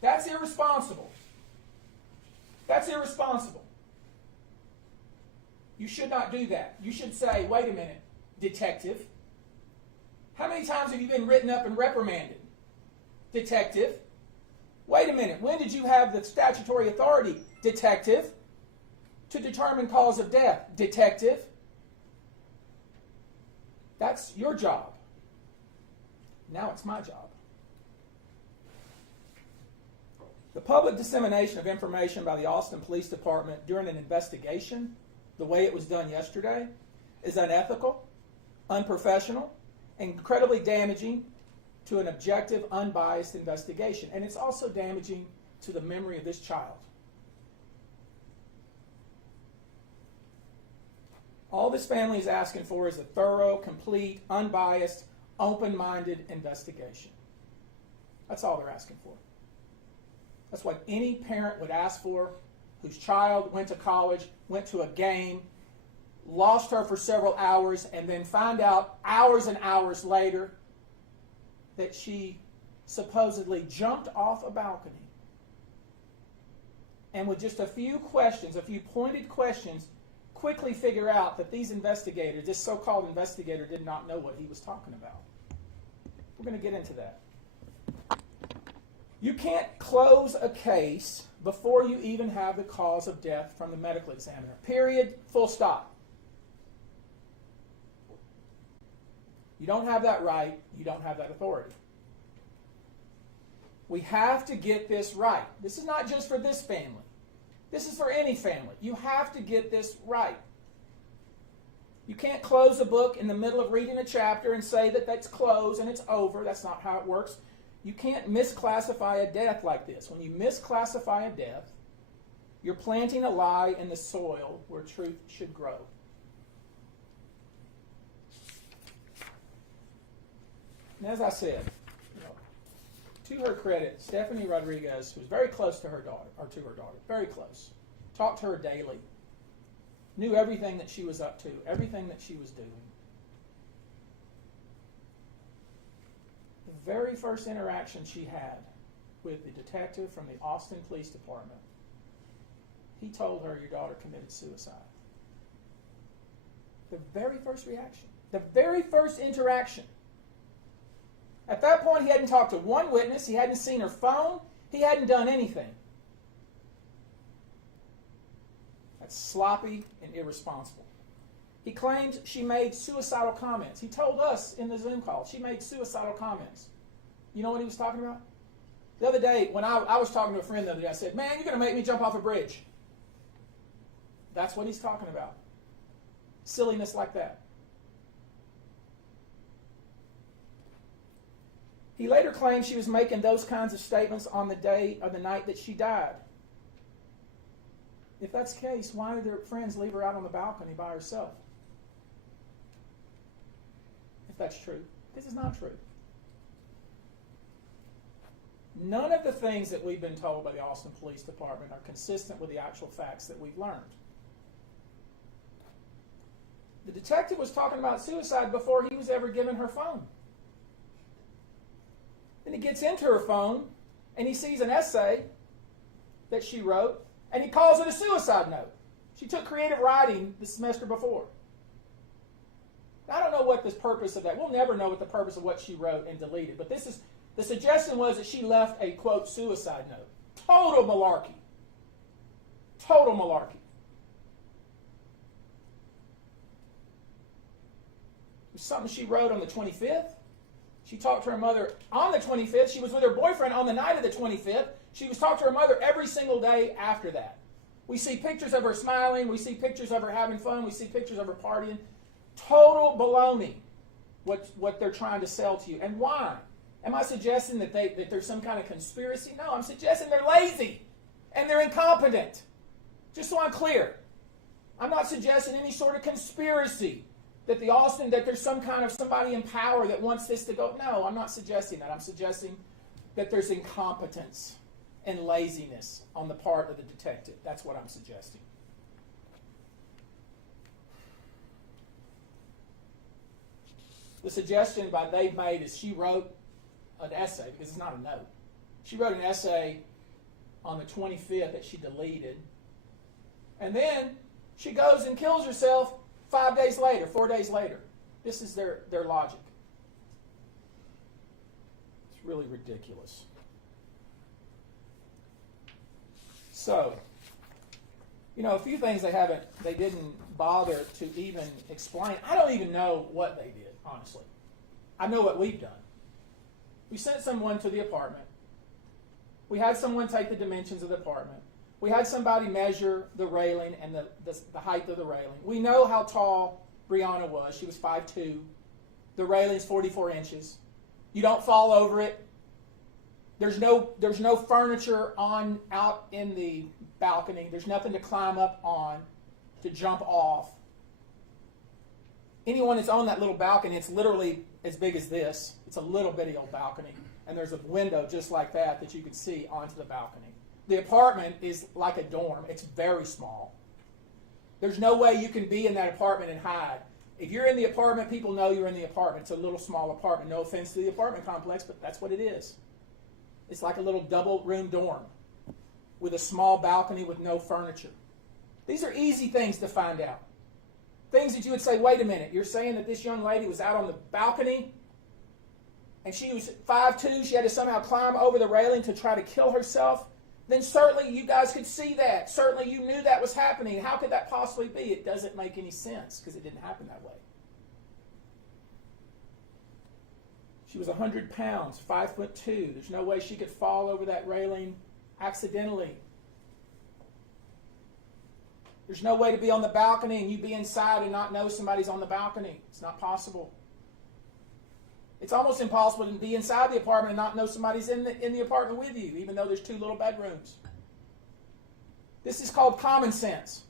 That's irresponsible. That's irresponsible. You should not do that. You should say, wait a minute, detective. How many times have you been written up and reprimanded? Detective. Wait a minute, when did you have the statutory authority? Detective. To determine cause of death? Detective. That's your job. Now it's my job. The public dissemination of information by the Austin Police Department during an investigation, the way it was done yesterday, is unethical, unprofessional, and incredibly damaging to an objective, unbiased investigation. And it's also damaging to the memory of this child. All this family is asking for is a thorough, complete, unbiased, open-minded investigation. That's all they're asking for. That's what any parent would ask for whose child went to college, went to a game, lost her for several hours, and then find out hours and hours later that she supposedly jumped off a balcony. And with just a few questions, a few pointed questions, quickly figure out that these investigators, this so-called investigator, did not know what he was talking about. We're going to get into that. You can't close a case before you even have the cause of death from the medical examiner. Period. Full stop. You don't have that right. You don't have that authority. We have to get this right. This is not just for this family. This is for any family. You have to get this right. You can't close a book in the middle of reading a chapter and say that that's closed and it's over. That's not how it works. You can't misclassify a death like this. When you misclassify a death, you're planting a lie in the soil where truth should grow. And as I said, to her credit, Stephanie Rodriguez was very close to her daughter, very close. Talked to her daily. Knew everything that she was up to, everything that she was doing. The very first interaction she had with the detective from the Austin Police Department, he told her, your daughter committed suicide. The very first reaction, the very first interaction. At that point, he hadn't talked to one witness, he hadn't seen her phone, he hadn't done anything. That's sloppy and irresponsible. He claims she made suicidal comments. He told us in the Zoom call she made suicidal comments. You know what he was talking about? The other day, when I was talking to a friend the other day, I said, man, you're going to make me jump off a bridge. That's what he's talking about. Silliness like that. He later claimed she was making those kinds of statements on the day or the night that she died. If that's the case, why did her friends leave her out on the balcony by herself? If that's true. This is not true. None of the things that we've been told by the Austin Police Department are consistent with the actual facts that we've learned. The detective was talking about suicide before he was ever given her phone. Then he gets into her phone and he sees an essay that she wrote and he calls it a suicide note. She took creative writing the semester before. I don't know what the purpose of that. We'll never know what the purpose of what she wrote and deleted. But this is the suggestion was that she left a, quote, suicide note. Total malarkey. Total malarkey. It was something she wrote on the 25th. She talked to her mother on the 25th. She was with her boyfriend on the night of the 25th. She was talking to her mother every single day after that. We see pictures of her smiling. We see pictures of her having fun. We see pictures of her partying. Total baloney what they're trying to sell to you. And why? Am I suggesting that there's some kind of conspiracy? No, I'm suggesting they're lazy and they're incompetent. Just so I'm clear. I'm not suggesting any sort of conspiracy that there's some kind of somebody in power that wants this to go. No, I'm not suggesting that. I'm suggesting that there's incompetence and laziness on the part of the detective. That's what I'm suggesting. The suggestion they've made is she wrote an essay, because it's not a note. She wrote an essay on the 25th that she deleted. And then she goes and kills herself 5 days later, 4 days later. This is their logic. It's really ridiculous. So, a few things they didn't bother to even explain. I don't even know what they did, honestly. I know what we've done. We sent someone to the apartment. We had someone take the dimensions of the apartment. We had somebody measure the railing and the height of the railing. We know how tall Brianna was. She was 5'2". The railing's 44 inches. You don't fall over it. There's no furniture out in the balcony. There's nothing to climb up on, to jump off. Anyone that's on that little balcony, it's literally as big as this. It's a little bitty old balcony. And there's a window just like that you can see onto the balcony. The apartment is like a dorm. It's very small. There's no way you can be in that apartment and hide. If you're in the apartment, people know you're in the apartment. It's a little small apartment. No offense to the apartment complex, but that's what it is. It's like a little double-room dorm with a small balcony with no furniture. These are easy things to find out. Things that you would say, wait a minute, you're saying that this young lady was out on the balcony and she was 5'2", she had to somehow climb over the railing to try to kill herself? Then certainly you guys could see that. Certainly you knew that was happening. How could that possibly be? It doesn't make any sense because it didn't happen that way. She was 100 pounds, 5'2". There's no way she could fall over that railing accidentally. There's no way to be on the balcony and you be inside and not know somebody's on the balcony. It's not possible. It's almost impossible to be inside the apartment and not know somebody's in the apartment with you, even though there's 2 little bedrooms. This is called common sense.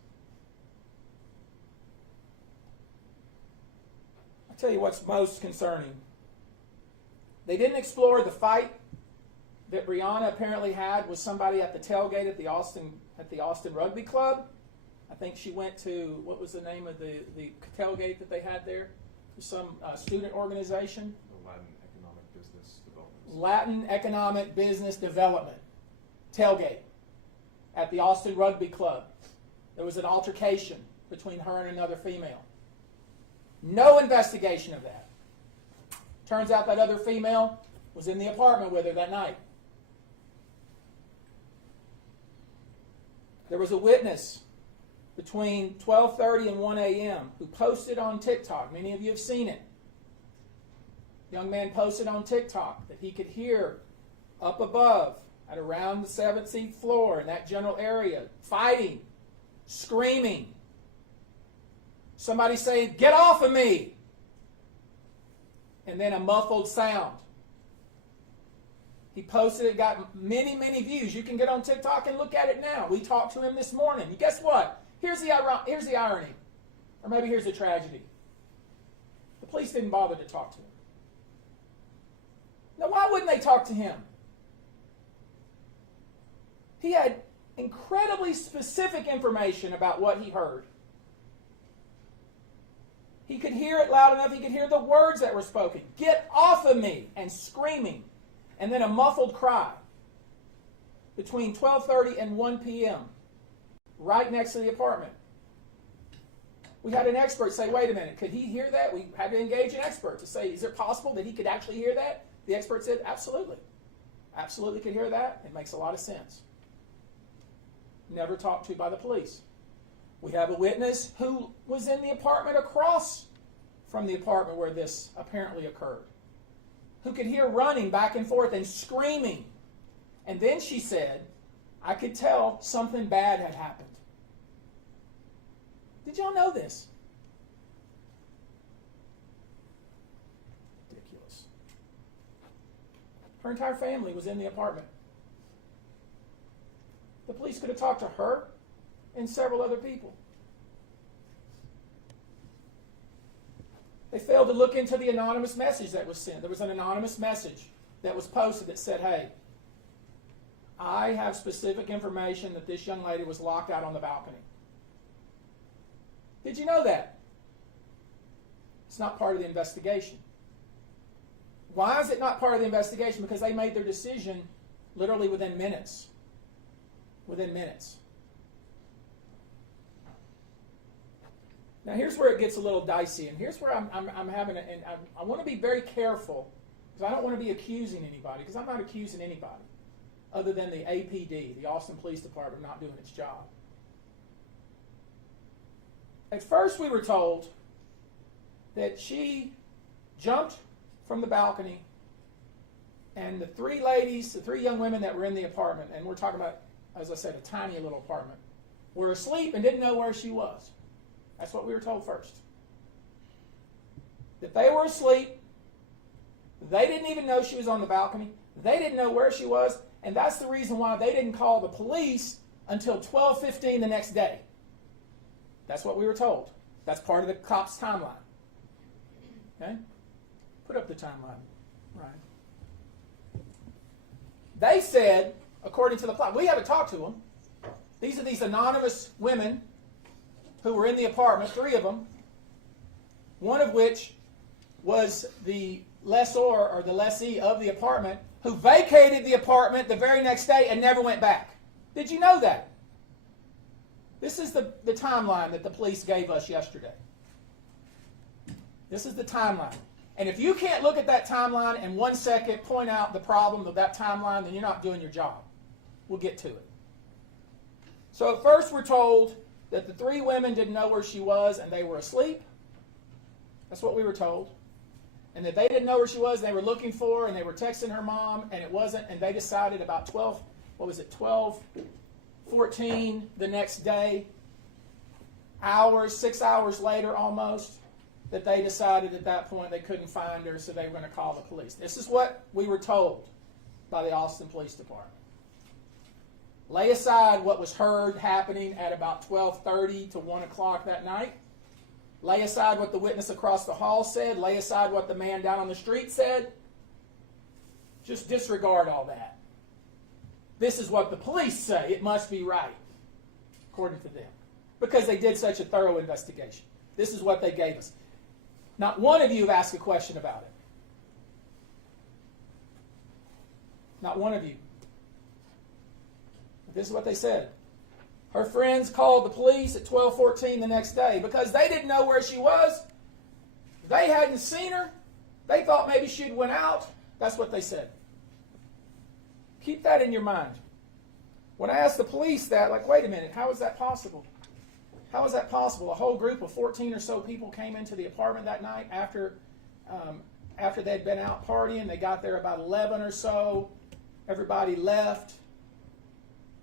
I'll tell you what's most concerning. They didn't explore the fight that Brianna apparently had with somebody at the tailgate at the Austin Rugby Club. I think she went to, what was the name of the tailgate that they had there? Some student organization. Latin Economic Business Development tailgate at the Austin Rugby Club. There was an altercation between her and another female. No investigation of that. Turns out that other female was in the apartment with her that night. There was a witness between 12:30 and 1 a.m. who posted on TikTok. Many of you have seen it. Young man posted on TikTok that he could hear up above at around the 17th floor in that general area fighting, screaming. Somebody saying, "Get off of me!" And then a muffled sound. He posted it, got many, many views. You can get on TikTok and look at it now. We talked to him this morning. And guess what? Here's the irony. Or maybe here's the tragedy. The police didn't bother to talk to him. Now, why wouldn't they talk to him? He had incredibly specific information about what he heard. He could hear it loud enough. He could hear the words that were spoken. "Get off of me!" and screaming. And then a muffled cry between 12:30 and 1 p.m. right next to the apartment. We had an expert say, wait a minute, could he hear that? We had to engage an expert to say, is it possible that he could actually hear that? The expert said, absolutely. Absolutely could hear that. It makes a lot of sense. Never talked to by the police. We have a witness who was in the apartment across from the apartment where this apparently occurred, who could hear running back and forth and screaming. And then she said, I could tell something bad had happened. Did y'all know this? Ridiculous. Her entire family was in the apartment. The police could have talked to her and several other people. They failed to look into the anonymous message that was sent. There was an anonymous message that was posted that said, hey, I have specific information that this young lady was locked out on the balcony. Did you know that? It's not part of the investigation. Why is it not part of the investigation? Because they made their decision literally within minutes. Within minutes. Now here's where it gets a little dicey, and here's where I'm having a, and I want to be very careful, because I don't want to be accusing anybody, because I'm not accusing anybody other than the APD, the Austin Police Department, not doing its job. At first we were told that she jumped from the balcony, and the three ladies, the three young women that were in the apartment, and we're talking about, as I said, a tiny little apartment, were asleep and didn't know where she was. That's what we were told first. That they were asleep. They didn't even know she was on the balcony. They didn't know where she was, and that's the reason why they didn't call the police until 12:15 the next day. That's what we were told. That's part of the cop's timeline. Okay? Put up the timeline, Ryan. They said, according to the plot, we haven't talked to them. These are these anonymous women who were in the apartment, three of them, one of which was the lessor or the lessee of the apartment, who vacated the apartment the very next day and never went back. Did you know that? This is the timeline that the police gave us yesterday. This is the timeline. And if you can't look at that timeline in 1 second, point out the problem of that timeline, then you're not doing your job. We'll get to it. So at first we're told that the three women didn't know where she was and they were asleep. That's what we were told. And that they didn't know where she was, and they were looking for her, and they were texting her mom, and it wasn't, and they decided about 12:14 the next day, 6 hours later almost, that they decided at that point they couldn't find her, so they were going to call the police. This is what we were told by the Austin Police Department. Lay aside what was heard happening at about 12:30 to 1 o'clock that night. Lay aside what the witness across the hall said. Lay aside what the man down on the street said. Just disregard all that. This is what the police say. It must be right, according to them, because they did such a thorough investigation. This is what they gave us. Not one of you have asked a question about it. Not one of you. This is what they said. Her friends called the police at 12:14 the next day because they didn't know where she was. They hadn't seen her. They thought maybe she'd went out. That's what they said. Keep that in your mind. When I asked the police that, like, wait a minute, how is that possible? How is that possible? A whole group of 14 or so people came into the apartment that night after they'd been out partying. They got there about 11 or so. Everybody left.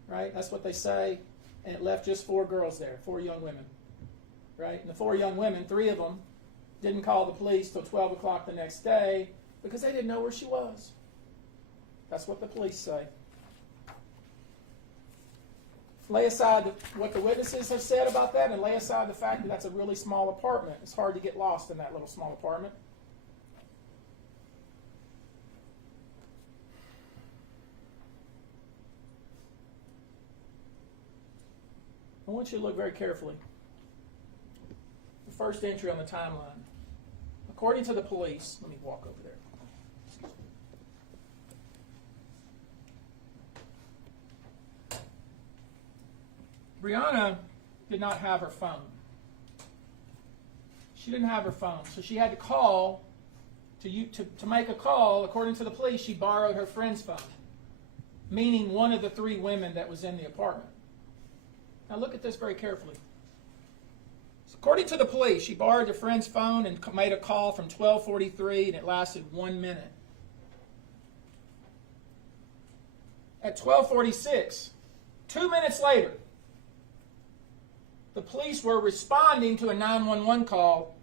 Right? That's what they say. And it left just 4 girls there, 4 young women. Right? And the 4 young women, 3 of them, didn't call the police till 12 o'clock the next day because they didn't know where she was. That's what the police say. Lay aside what the witnesses have said about that, and lay aside the fact that that's a really small apartment. It's hard to get lost in that little small apartment. I want you to look very carefully. The first entry on the timeline. According to the police, let me walk over there. Brianna did not have her phone. She didn't have her phone, so she had to call. To make a call, according to the police, she borrowed her friend's phone, meaning one of the 3 women that was in the apartment. Now look at this very carefully. So according to the police, she borrowed her friend's phone and made a call from 12:43, and it lasted 1 minute. At 12:46, 2 minutes later, the police were responding to a 911 call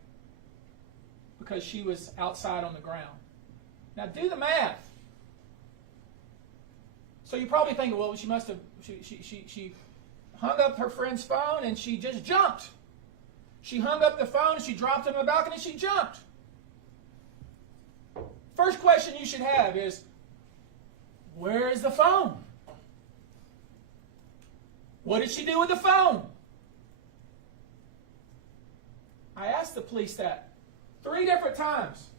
because she was outside on the ground. Now do the math. So you're probably thinking, well, she must have, she hung up her friend's phone and she just jumped. She hung up the phone and she dropped it on the balcony and she jumped. First question you should have is, where is the phone? What did she do with the phone? I asked the police that 3 different times.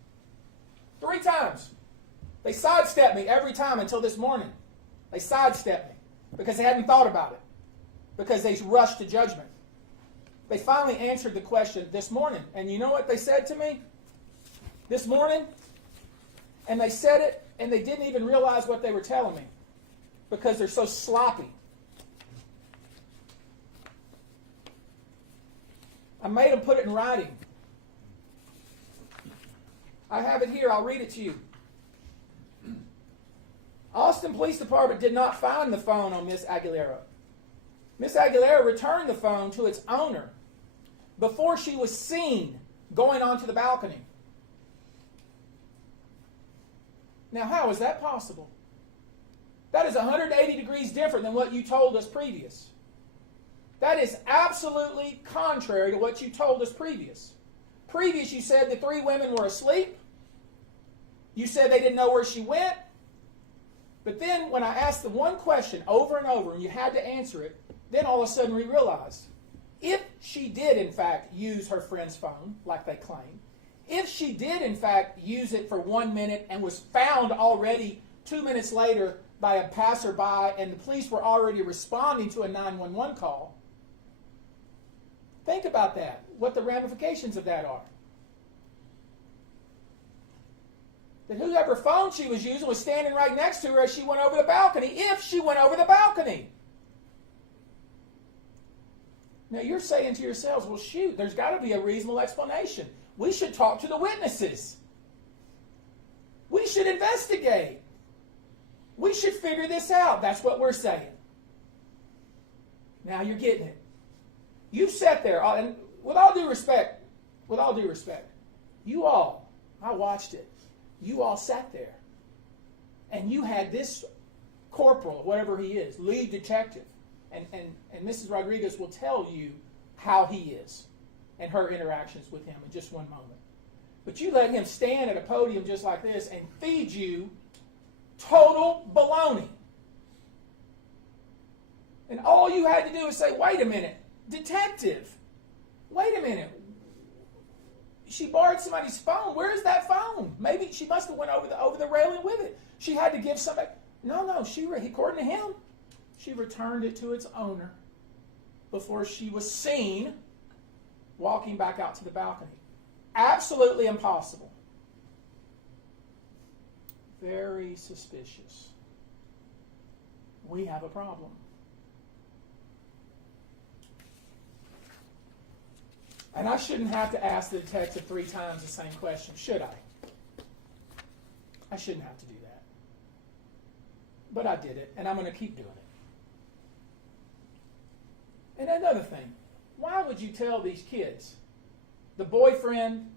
3 times. They sidestepped me every time until this morning. They sidestepped me because they hadn't thought about it, because they rushed to judgment. They finally answered the question this morning. And you know what they said to me this morning? And they said it, and they didn't even realize what they were telling me because they're so sloppy. I made them put it in writing. I have it here. I'll read it to you. Austin Police Department did not find the phone on Miss Aguilera. Miss Aguilera returned the phone to its owner before she was seen going onto the balcony. Now, how is that possible? That is 180 degrees different than what you told us previous. That is absolutely contrary to what you told us previous. Previous, you said the 3 women were asleep. You said they didn't know where she went. But then when I asked the one question over and over and you had to answer it, then all of a sudden we realized if she did in fact use her friend's phone like they claim, if she did in fact use it for 1 minute and was found already 2 minutes later by a passerby and the police were already responding to a 911 call, think about that, what the ramifications of that are. That whoever phone she was using was standing right next to her as she went over the balcony, if she went over the balcony. Now you're saying to yourselves, well shoot, there's got to be a reasonable explanation. We should talk to the witnesses. We should investigate. We should figure this out. That's what we're saying. Now you're getting it. You sat there, and with all due respect, you all, I watched it. You all sat there, and you had this corporal, whatever he is, lead detective, and Mrs. Rodriguez will tell you how he is and her interactions with him in just one moment. But you let him stand at a podium just like this and feed you total baloney. And all you had to do is say, wait a minute, detective, wait a minute. She borrowed somebody's phone. Where is that phone? Maybe she must have went over the railing with it. She had to give somebody. No, according to him, she returned it to its owner before she was seen walking back out to the balcony. Absolutely impossible. Very suspicious. We have a problem. And I shouldn't have to ask the detective 3 times the same question, should I? I shouldn't have to do that. But I did it, and I'm going to keep doing it. And another thing, why would you tell these kids, the boyfriend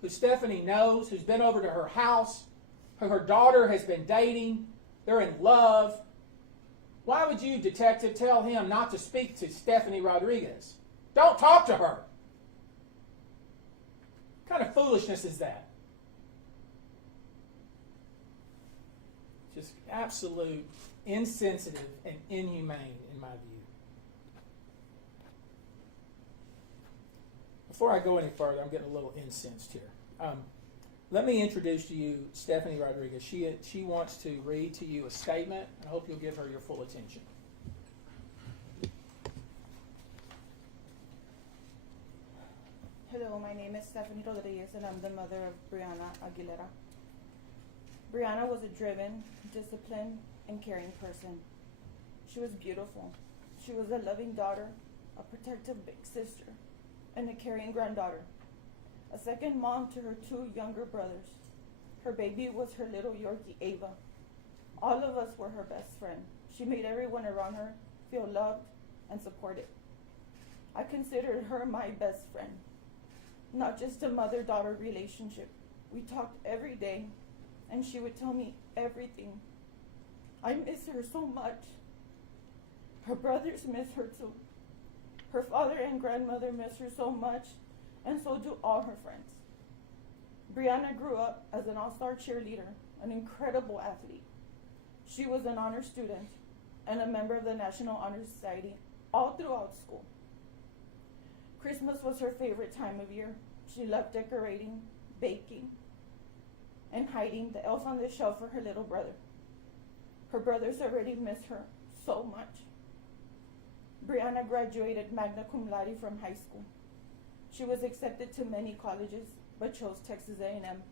who Stephanie knows, who's been over to her house, who her daughter has been dating, they're in love, why would you, detective, tell him not to speak to Stephanie Rodriguez? Don't talk to her. What kind of foolishness is that? Just absolute insensitive and inhumane in my view. Before I go any further, I'm getting a little incensed here. Let me introduce to you Stephanie Rodriguez. She wants to read to you a statement, and I hope you'll give her your full attention. Hello, my name is Stephanie Rodriguez, and I'm the mother of Brianna Aguilera. Brianna was a driven, disciplined, and caring person. She was beautiful. She was a loving daughter, a protective big sister, and a caring granddaughter. A second mom to her 2 younger brothers. Her baby was her little Yorkie, Ava. All of us were her best friend. She made everyone around her feel loved and supported. I considered her my best friend. Not just a mother-daughter relationship. We talked every day, and she would tell me everything. I miss her so much. Her brothers miss her too. Her father and grandmother miss her so much, and so do all her friends. Brianna grew up as an all-star cheerleader, an incredible athlete. She was an honor student and a member of the National Honor Society all throughout school. Christmas was her favorite time of year. She loved decorating, baking, and hiding the elf on the shelf for her little brother. Her brothers already miss her so much. Brianna graduated magna cum laude from high school. She was accepted to many colleges, but chose Texas A&M.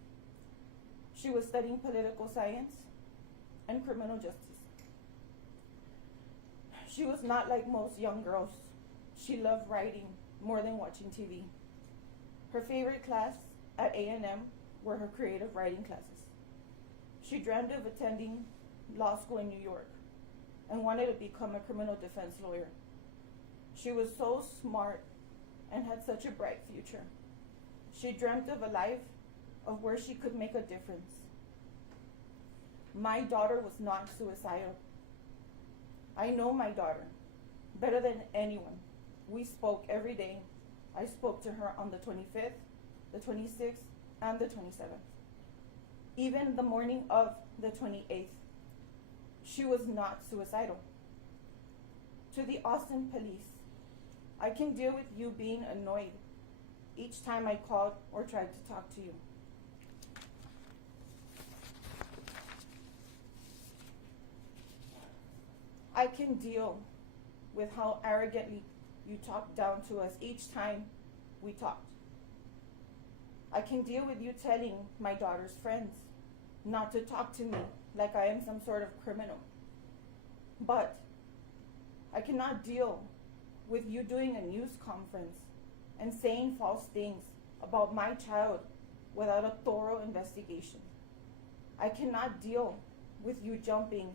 She was studying political science and criminal justice. She was not like most young girls. She loved writing more than watching TV. Her favorite class at A&M were her creative writing classes. She dreamed of attending law school in New York and wanted to become a criminal defense lawyer. She was so smart and had such a bright future. She dreamt of a life of where she could make a difference. My daughter was not suicidal. I know my daughter better than anyone. We spoke every day. I spoke to her on the 25th, the 26th, and the 27th. Even the morning of the 28th. She was not suicidal. To the Austin police, I can deal with you being annoyed each time I called or tried to talk to you. I can deal with how arrogantly you talked down to us each time we talked. I can deal with you telling my daughter's friends not to talk to me like I am some sort of criminal. But I cannot deal with you doing a news conference and saying false things about my child without a thorough investigation. I cannot deal with you jumping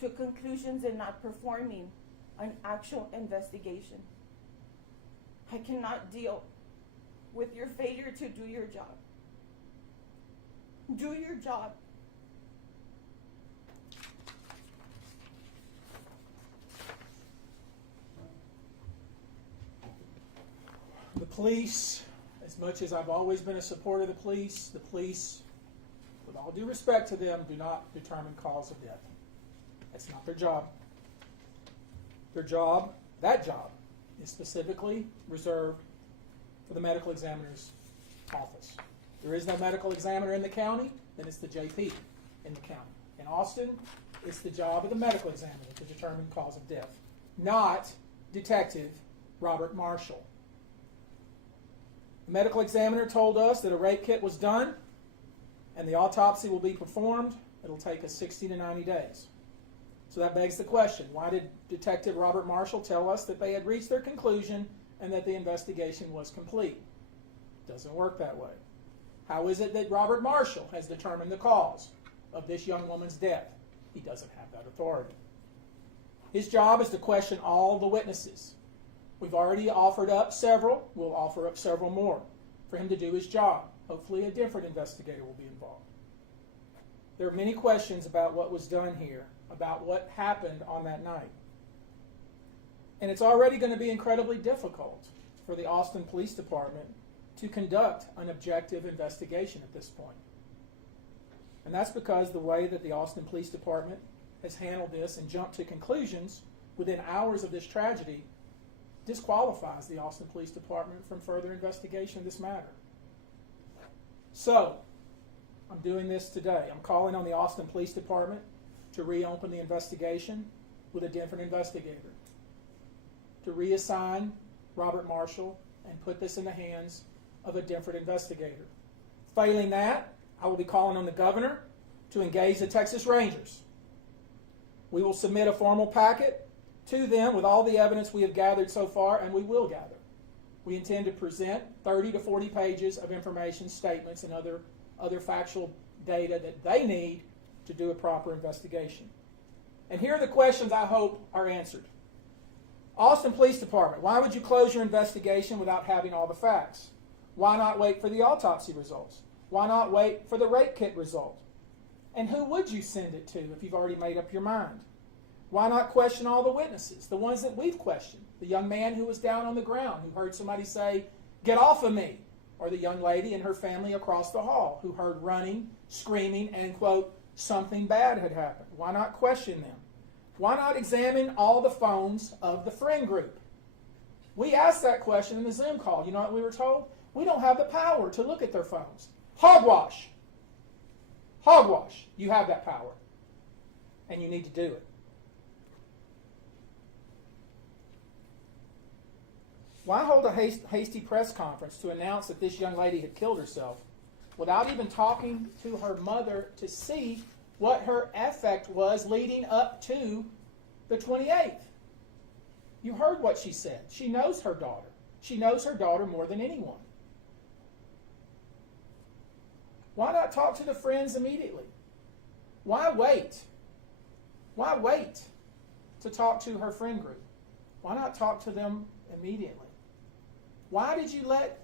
to conclusions and not performing an actual investigation. I cannot deal with your failure to do your job. Do your job. The police, as much as I've always been a supporter of the police, with all due respect to them, do not determine cause of death. That's not their job. Their job, that job, is specifically reserved for the medical examiner's office. There is no medical examiner in the county, then it's the JP in the county. In Austin, it's the job of the medical examiner to determine cause of death, not Detective Robert Marshall. The medical examiner told us that a rape kit was done and the autopsy will be performed. It'll take us 60 to 90 days. So that begs the question, why did Detective Robert Marshall tell us that they had reached their conclusion and that the investigation was complete? It doesn't work that way. How is it that Robert Marshall has determined the cause of this young woman's death? He doesn't have that authority. His job is to question all the witnesses. We've already offered up several. We'll offer up several more for him to do his job. Hopefully a different investigator will be involved. There are many questions about what was done here, about what happened on that night. And it's already going to be incredibly difficult for the Austin Police Department to conduct an objective investigation at this point. And that's because the way that the Austin Police Department has handled this and jumped to conclusions within hours of this tragedy disqualifies the Austin Police Department from further investigation of this matter. So, I'm doing this today. I'm calling on the Austin Police Department to reopen the investigation with a different investigator, to reassign Robert Marshall and put this in the hands of a different investigator. Failing that, I will be calling on the governor to engage the Texas Rangers. We will submit a formal packet to them with all the evidence we have gathered so far, and we will gather. We intend to present 30 to 40 pages of information, statements, and other factual data that they need to do a proper investigation. And here are the questions I hope are answered. Austin Police Department, why would you close your investigation without having all the facts? Why not wait for the autopsy results? Why not wait for the rape kit result? And who would you send it to if you've already made up your mind? Why not question all the witnesses, the ones that we've questioned? The young man who was down on the ground, who heard somebody say, "Get off of me," or the young lady and her family across the hall, who heard running, screaming, and, quote, something bad had happened. Why not question them? Why not examine all the phones of the friend group? We asked that question in the Zoom call. You know what we were told? We don't have the power to look at their phones. Hogwash. Hogwash. You have that power. and you need to do it. Why hold a hasty press conference to announce that this young lady had killed herself without even talking to her mother to see what her affect was leading up to the 28th? You heard what she said. She knows her daughter. She knows her daughter more than anyone. Why not talk to the friends immediately? Why wait? Why wait to talk to her friend group? Why not talk to them immediately? Why did you let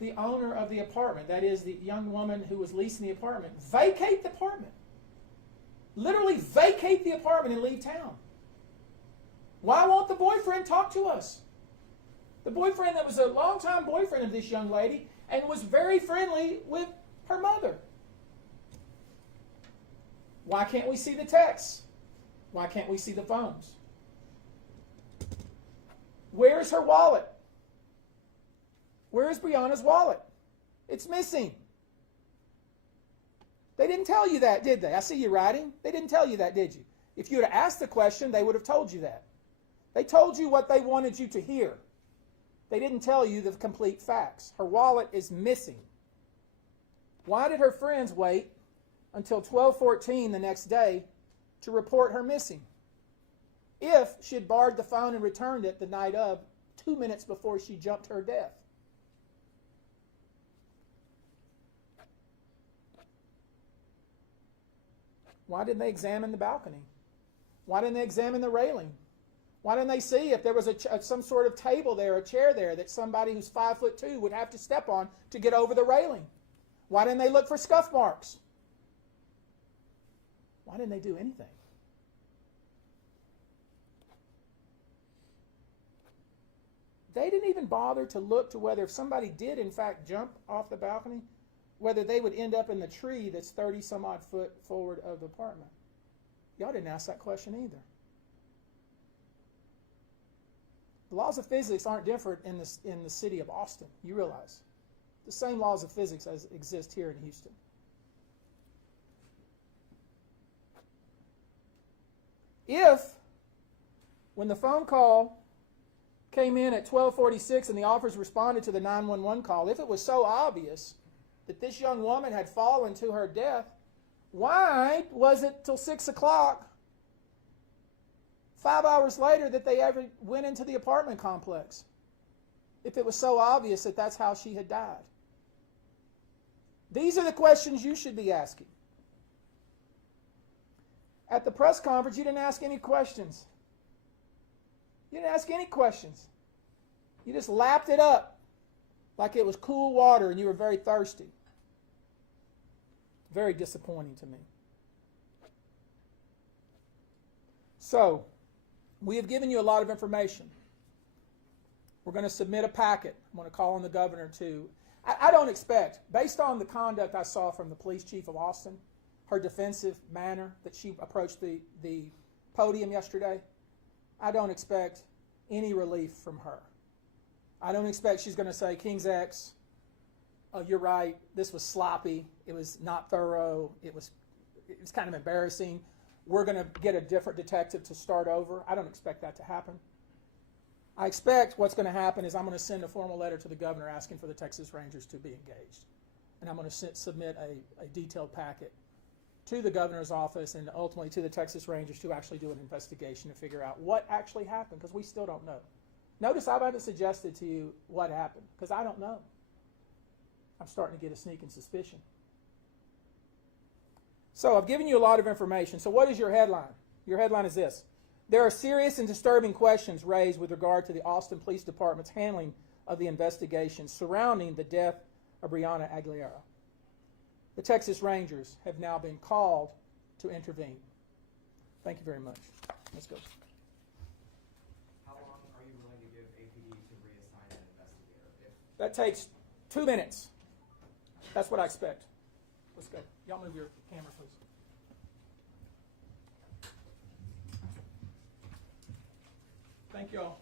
the owner of the apartment, that is the young woman who was leasing the apartment, vacate the apartment? Literally vacate the apartment and leave town. Why won't the boyfriend talk to us? The boyfriend that was a longtime boyfriend of this young lady and was very friendly with her mother. Why can't we see the texts? Why can't we see the phones? Where's her wallet? Where's Brianna's wallet? It's missing. They didn't tell you that, did they? I see you writing. They didn't tell you that, did you? If you had asked the question, they would have told you that. They told you what they wanted you to hear. They didn't tell you the complete facts. Her wallet is missing. Why did her friends wait until 12:14 the next day to report her missing? If she had barred the phone and returned it the night of, 2 minutes before she jumped to her death. Why didn't they examine the balcony? Why didn't they examine the railing? Why didn't they see if there was some sort of table there, a chair there that somebody who's 5'2" would have to step on to get over the railing? Why didn't they look for scuff marks? Why didn't they do anything? They didn't even bother to look to whether if somebody did in fact jump off the balcony, whether they would end up in the tree that's 30 some odd foot forward of the apartment. Y'all didn't ask that question either. The laws of physics aren't different in the city of Austin. You realize. The same laws of physics as exist here in Houston. If, when the phone call came in at 12:46 and the officers responded to the 911 call, if it was so obvious that this young woman had fallen to her death, why was it till 6 o'clock, 5 hours later, that they ever went into the apartment complex? If it was so obvious that that's how she had died. These are the questions you should be asking. At the press conference, you didn't ask any questions. You didn't ask any questions. You just lapped it up like it was cool water and you were very thirsty. Very disappointing to me. So, we have given you a lot of information. We're going to submit a packet. I'm going to call on the governor to... I don't expect, based on the conduct I saw from the police chief of Austin, her defensive manner that she approached the podium yesterday, I don't expect any relief from her. I don't expect she's going to say, King's X, oh, you're right, this was sloppy, it was not thorough, it was kind of embarrassing, we're going to get a different detective to start over. I don't expect that to happen. I expect what's going to happen is I'm going to send a formal letter to the governor asking for the Texas Rangers to be engaged. And I'm going to submit a detailed packet to the governor's office and ultimately to the Texas Rangers to actually do an investigation to figure out what actually happened, because we still don't know. Notice I haven't suggested to you what happened, because I don't know. I'm starting to get a sneaking suspicion. So I've given you a lot of information. So what is your headline? Your headline is this. There are serious and disturbing questions raised with regard to the Austin Police Department's handling of the investigation surrounding the death of Brianna Aguilera. The Texas Rangers have now been called to intervene. Thank you very much. Let's go. How long are you willing to give APD to reassign an investigator? That takes 2 minutes. That's what I expect. Let's go. Y'all move your camera, please. Thank you all.